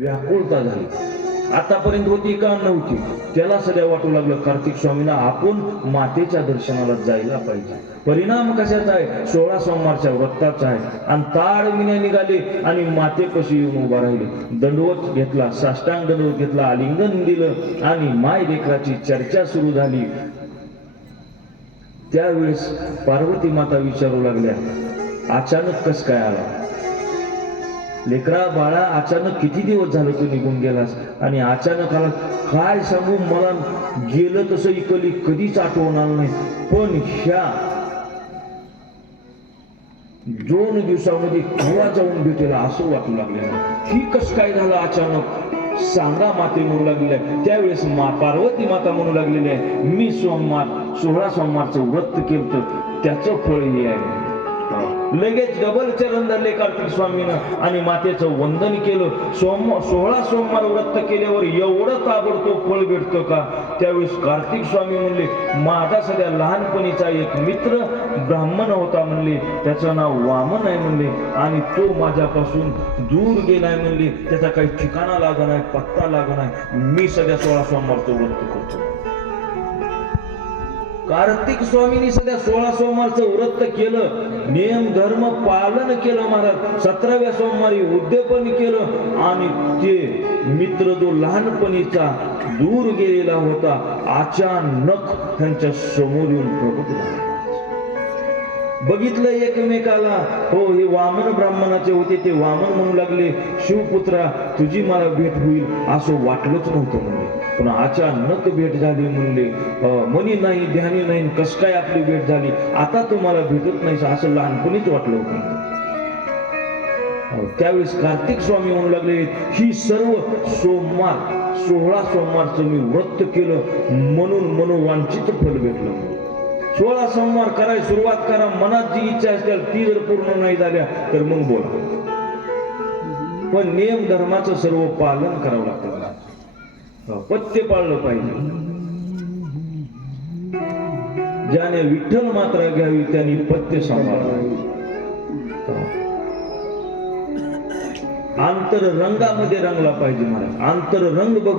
व्याकुळता झाली. आतापर्यंत होती का नव्हती? त्याला सध्या वाटू लागलं. कार्तिक स्वामीला आपण मातेच्या दर्शनाला जायला पाहिजे. परिणाम कशाचा आहे? सोळा सोमवारच्या व्रताचा आहे. आणि ताड विण्या निघाले आणि कशी येऊन उभा राहिले. दंडवत घेतला साष्टांग दंडवत घेतला आलिंगन दिलं आणि माय लेकराची चर्चा सुरू झाली. त्यावेळेस पार्वती माता विचारू लागल्या अचानक कस काय आला? लेकरा बाळा अचानक किती दिवस झालं तू निघून गेलास? आणि अचानक आला काय सांगू मला गेलं तसं इकली कधीच आठवणार नाही. पण ह्या दोन दिवसामध्ये केव्हा जाऊन भेटेल असं वाटू लागलेलं ही कस काय झालं अचानक? सांगा माते म्हणू लागले. आहे त्यावेळेस मा पार्वती माता म्हणू लागलेली आहे मी सोमवार सोळा सोमवारचं व्रत केलं त्याचं फळ हे आहे. लगेच डबल चरण धरले कार्तिक स्वामीनं. आणि मातेचं वंदन केलं. सोम सोळा सोमवार व्रत केल्यावर एवढं ताबडतोब फळ भेटतो का? त्यावेळेस कार्तिक स्वामी म्हणले माझा सध्या लहानपणीचा एक मित्र ब्राह्मण होता म्हणले. त्याचं नाव वामन आहे म्हणले. आणि तो माझ्यापासून दूर गेलाय म्हणले. त्याचा काही ठिकाणा लागणार पत्ता लागणार मी सध्या सोळा सोमवारचं व्रत करतो कार्तिक स्वामींनी सध्या सोळा सोमवारचं व्रत केलं. नियम धर्म पालन केलं महाराज. सतराव्या सोमवारी उद्यापन केलं. आणि ते मित्र जो लहानपणीचा दूर गेलेला होता अचानक त्यांच्यासमोर येऊन प्रकट बघितलं एकमेकाला हो हे वामन ब्राह्मणाचे होते ते वामन म्हणू लागले शिवपुत्रा तुझी मला भेट होईल असं वाटलंच नव्हतं म्हणजे पण अचानक भेट झाली म्हणले मनी नाही ध्यानी नाही कस काय आपली भेट झाली? आता तुम्हाला भेटत नाही असं लहानपणीच वाटलं होतं. त्यावेळेस कार्तिक स्वामी म्हणू लागले ही सर्व सोमवार सोहळा सोमवारचं मी व्रत केलं म्हणून मनोवांचित फल भेटलं. सोळा सोमवार कराय सुरुवात करा मनात जी इच्छा असेल ती जर पूर्ण नाही झाल्या तर मग बोला. पण नियम धर्माचं सर्व पालन करावं लागतं. पथ्य पाळलं पाहिजे. ज्याने विठ्ठल मात्रा घ्यावी त्यांनी पथ्य सांभाळावे आंतर रंगामध्ये रंगला पाहिजे मला आंतर रंग बघ